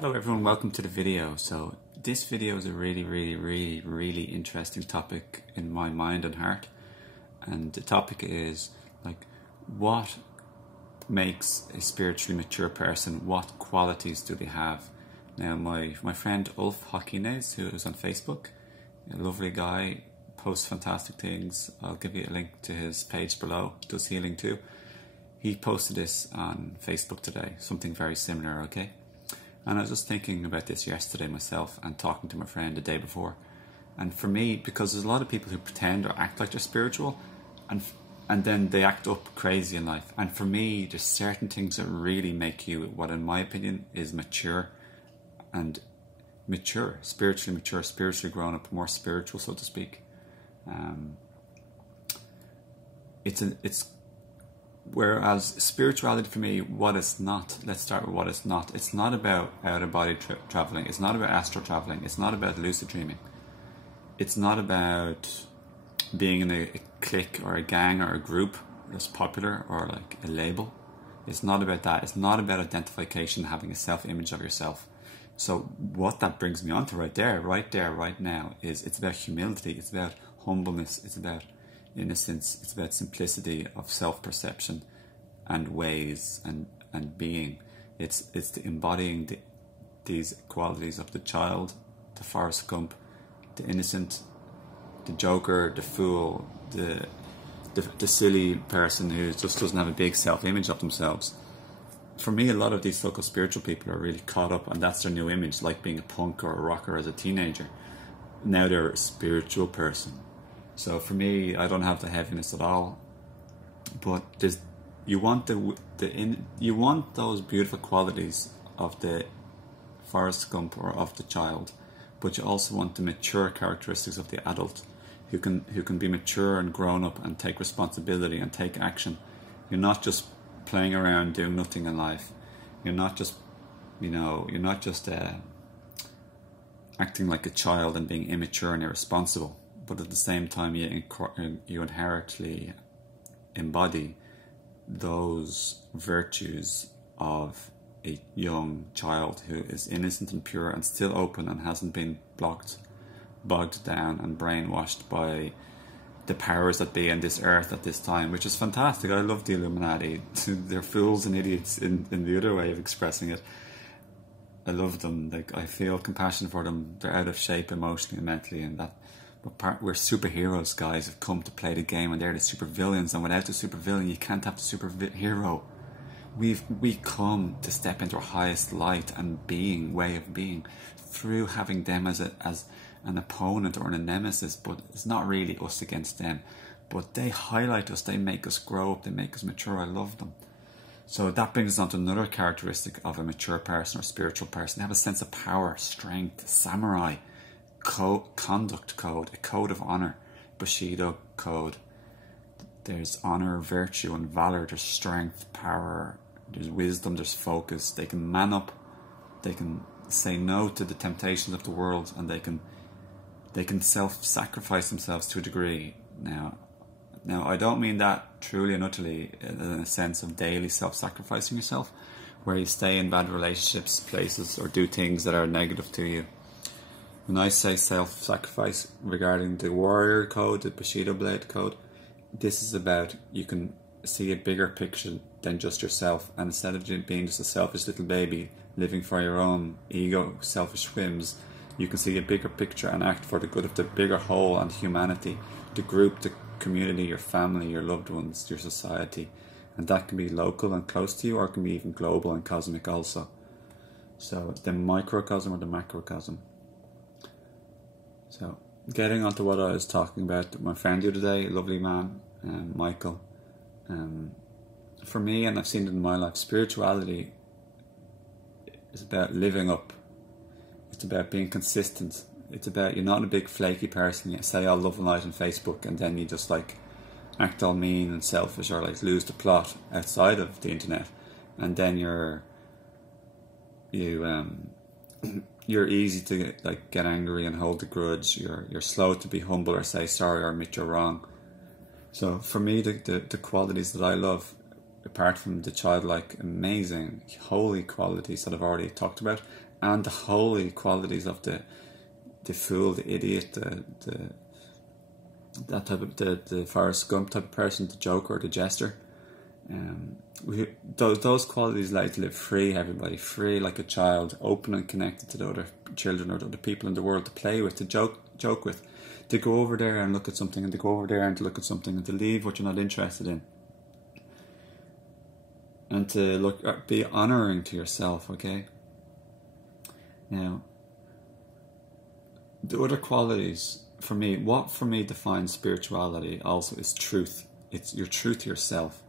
Hello everyone, welcome to the video. So this video is a really interesting topic in my mind and heart, and the topic is like, what makes a spiritually mature person? What qualities do they have? Now my friend Ulf Hawkines, who is on Facebook, a lovely guy, posts fantastic things. I'll give you a link to his page below, does healing too. He posted this on Facebook today, something very similar, okay? And I was just thinking about this yesterday myself and talking to my friend the day before. And for me, because there's a lot of people who pretend or act like they're spiritual and then they act up crazy in life. And for me, there's certain things that really make you what in my opinion is mature, spiritually grown up, more spiritual, so to speak. Whereas spirituality for me, what is not, let's start with what is not. It's not about out-of-body traveling. It's not about astral traveling. It's not about lucid dreaming. It's not about being in a clique or a gang or a group that's popular or like a label. It's not about that. It's not about identification, having a self-image of yourself. So what that brings me on to right now, is it's about humility. It's about humbleness. It's about innocence. It's about simplicity of self-perception and ways and being. It's the embodying these qualities of the child, the Forrest Gump, the innocent, the joker, the fool, the silly person who just doesn't have a big self-image of themselves. For me, a lot of these so-called spiritual people are really caught up, and that's their new image, like being a punk or a rocker as a teenager. Now they're a spiritual person. So for me, I don't have the heaviness at all, but you want those beautiful qualities of the Forrest Gump or of the child, but you also want the mature characteristics of the adult, who can be mature and grown up and take responsibility and take action. You're not just playing around doing nothing in life. You're not just acting like a child and being immature and irresponsible. But at the same time, you inherently embody those virtues of a young child who is innocent and pure and still open and hasn't been bogged down and brainwashed by the powers that be in this earth at this time, which is fantastic. I love the Illuminati. They're fools and idiots in the other way of expressing it. I love them. Like, I feel compassion for them. They're out of shape emotionally and mentally, and that. But we're superheroes, guys, have come to play the game, and they're the supervillains. And without the supervillain, you can't have the superhero. We come to step into our highest light and way of being, through having them as an opponent or a nemesis. But it's not really us against them. But they highlight us. They make us grow up. They make us mature. I love them. So that brings us on to another characteristic of a mature person or spiritual person. They have a sense of power, strength, samurai. Conduct code, a code of honor, Bushido code. There's honor, virtue, and valor. There's strength, power, there's wisdom, there's focus. They can man up, they can say no to the temptations of the world, and they can self-sacrifice themselves to a degree. Now I don't mean that truly and utterly in a sense of daily self-sacrificing yourself, where you stay in bad relationships, places, or do things that are negative to you. When I say self-sacrifice regarding the warrior code, the Bushido blade code, this is about you can see a bigger picture than just yourself, and instead of being just a selfish little baby living for your own ego, selfish whims, you can see a bigger picture and act for the good of the bigger whole and humanity, the group, the community, your family, your loved ones, your society. And that can be local and close to you, or it can be even global and cosmic also. So the microcosm or the macrocosm. So, getting on to what I was talking about, my friend the other day, a lovely man, Michael. For me, and I've seen it in my life, spirituality is about living up. It's about being consistent. It's about, you're not a big flaky person. You say all love and light on Facebook, and then you just like act all mean and selfish, or like lose the plot outside of the internet, and then you're easy to get angry and hold a grudge. You're slow to be humble or say sorry or admit you're wrong. So for me, the qualities that I love, apart from the childlike, amazing, holy qualities that I've already talked about, and the holy qualities of the fool, the idiot, that type of the Forrest Gump type of person, the joker, the jester. Those qualities allow you to live free, everybody, free like a child, open and connected to the other children or the other people in the world, to play with, to joke with, to go over there and look at something, and to go over there and to look at something, and to leave what you're not interested in, and to be honouring to yourself. Okay. Now, the other qualities for me, what for me defines spirituality also is truth. It's your truth to yourself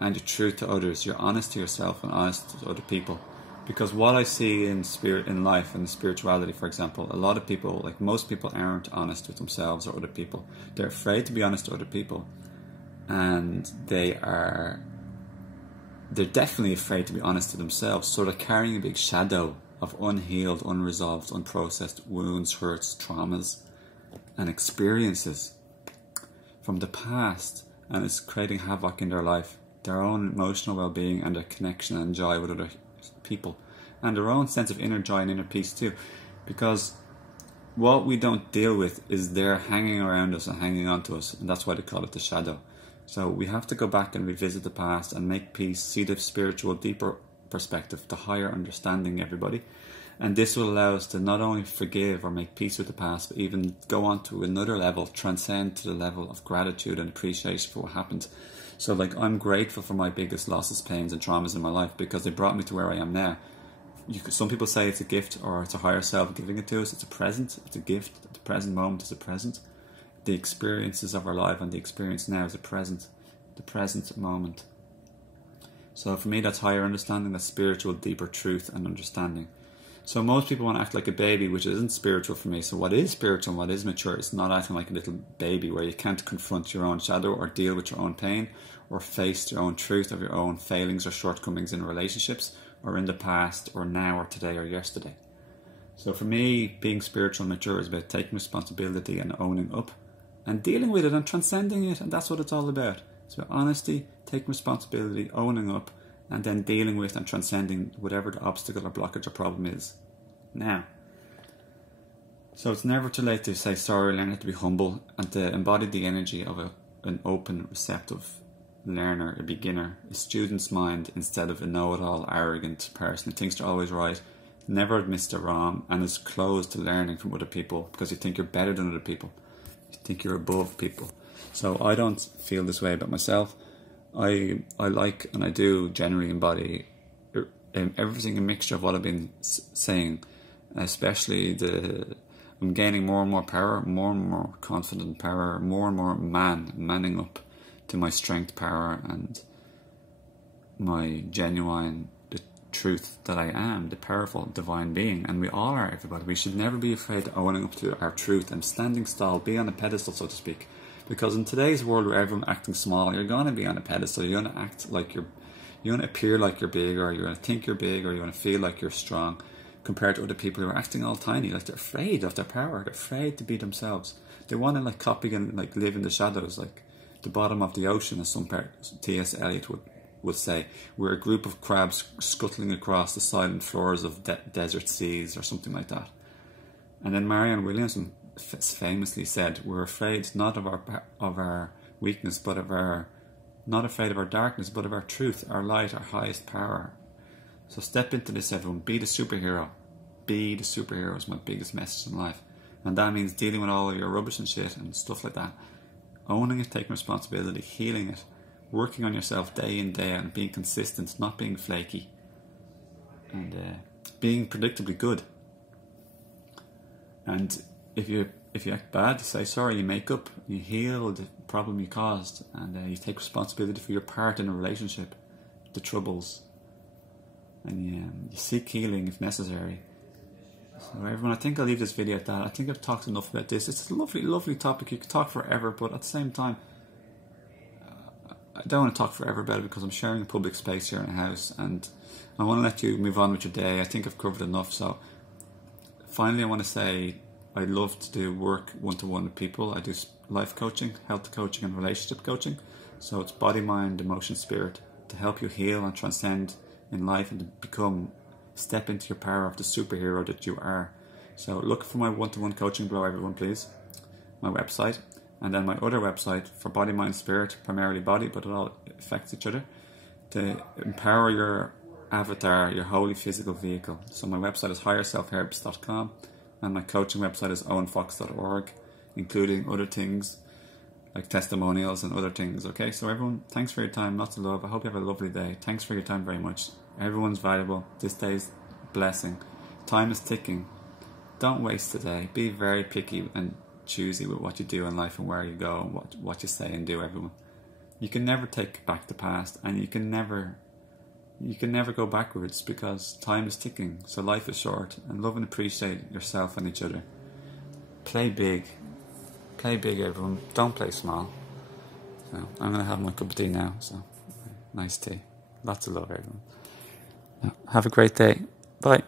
and your truth to others. You're honest to yourself and honest to other people. Because what I see in life and spirituality, for example, a lot of people, like most people, aren't honest with themselves or other people. They're afraid to be honest to other people, and they're definitely afraid to be honest to themselves. So they're carrying a big shadow of unhealed, unresolved, unprocessed wounds, hurts, traumas, and experiences from the past, and it's creating havoc in their life, their own emotional well-being, and their connection and joy with other people, and their own sense of inner joy and inner peace too. Because what we don't deal with is there hanging around us and hanging on to us, and that's why they call it the shadow. So we have to go back and revisit the past and make peace, see the spiritual, deeper perspective, the higher understanding, everybody. And this will allow us to not only forgive or make peace with the past, but even go on to another level, transcend to the level of gratitude and appreciation for what happened. So like, I'm grateful for my biggest losses, pains and traumas in my life, because they brought me to where I am now. Some people say it's a gift, or it's a higher self giving it to us. It's a present, it's a gift. The present moment is a present. The experiences of our life and the experience now is a present, the present moment. So for me, that's higher understanding, that's spiritual, deeper truth and understanding. So most people want to act like a baby, which isn't spiritual for me. So what is spiritual and what is mature is not acting like a little baby where you can't confront your own shadow or deal with your own pain or face your own truth of your own failings or shortcomings in relationships or in the past or now or today or yesterday. So for me, being spiritual and mature is about taking responsibility and owning up and dealing with it and transcending it. And that's what it's all about. It's about honesty, taking responsibility, owning up, and then dealing with and transcending whatever the obstacle or blockage or problem is. Now, so it's never too late to say sorry, learn how to be humble, and to embody the energy of an open, receptive learner, a beginner, a student's mind, instead of a know-it-all, arrogant person who thinks they're always right, never admits they're wrong, and is closed to learning from other people because you think you're better than other people. You think you're above people. So I don't feel this way about myself. I like, and I do generally embody everything, a mixture of what I've been saying, especially I'm gaining more and more power, more and more confident power, more and more manning up to my strength, power, and my genuine, the truth that I am, the powerful divine being. And we all are, everybody. We should never be afraid of owning up to our truth and standing tall, be on a pedestal, so to speak. Because in today's world where everyone's acting small, you're going to be on a pedestal. You're going to act like you're going to appear like you're big, or you're going to think you're big, or you're going to feel like you're strong, compared to other people who are acting all tiny. Like, they're afraid of their power. They're afraid to be themselves. They want to like copy and like live in the shadows, like the bottom of the ocean, as T.S. Eliot would say. We're a group of crabs scuttling across the silent floors of desert seas, or something like that. And then Marianne Williamson famously said, we're afraid not of our weakness, but not afraid of our darkness, but of our truth, our light, our highest power. So step into this, everyone. Be the superhero. Be the superhero is my biggest message in life. And that means dealing with all of your rubbish and shit and stuff like that. Owning it, taking responsibility, healing it, working on yourself day in, day out, and being consistent, not being flaky, and being predictably good. And if you act bad, you say sorry, you make up, you heal the problem you caused, and you take responsibility for your part in a relationship, the troubles, and you seek healing if necessary. So everyone, I think I'll leave this video at that. I think I've talked enough about this. It's a lovely, lovely topic. You could talk forever, but at the same time, I don't want to talk forever about it because I'm sharing a public space here in a house, and I want to let you move on with your day. I think I've covered enough. So finally, I want to say I love to do work one-to-one with people. I do life coaching, health coaching, and relationship coaching. So it's body, mind, emotion, spirit, to help you heal and transcend in life and to become step into your power of the superhero that you are. So look for my one-to-one coaching below, everyone, please. My website. And then my other website for body, mind, spirit, primarily body, but it all affects each other, to empower your avatar, your holy physical vehicle. So my website is higherselfherbs.com, and my coaching website is owenfox.org, including other things like testimonials and other things. Okay, so everyone, thanks for your time. Lots of love. I hope you have a lovely day. Thanks for your time very much. Everyone's valuable. This day's blessing. Time is ticking. Don't waste today. Be very picky and choosy with what you do in life and where you go and what you say and do, everyone. You can never take back the past, and you can never go backwards, because time is ticking. So life is short, and love and appreciate yourself and each other. Play big, everyone. Don't play small. So I'm gonna have my cup of tea now. So nice tea. Lots of love, everyone. Have a great day. Bye.